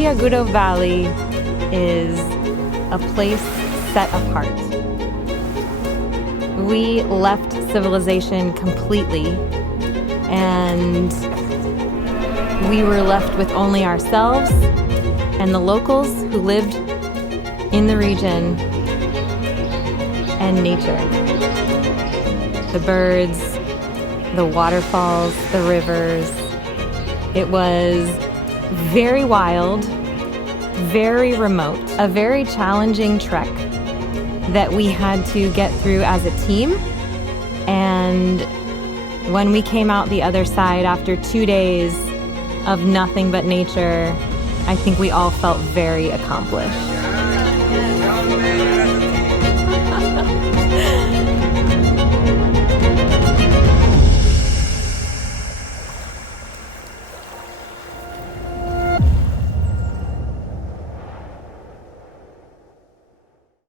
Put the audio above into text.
Monteagudo Valley is a place set apart. We left civilization completely, and we were left with only ourselves and the locals who lived in the region and nature. The birds, the waterfalls, the rivers. It was very wild, very remote, a very challenging trek that we had to get through as a team. And when we came out the other side after 2 days of nothing but nature, I think we all felt very accomplished.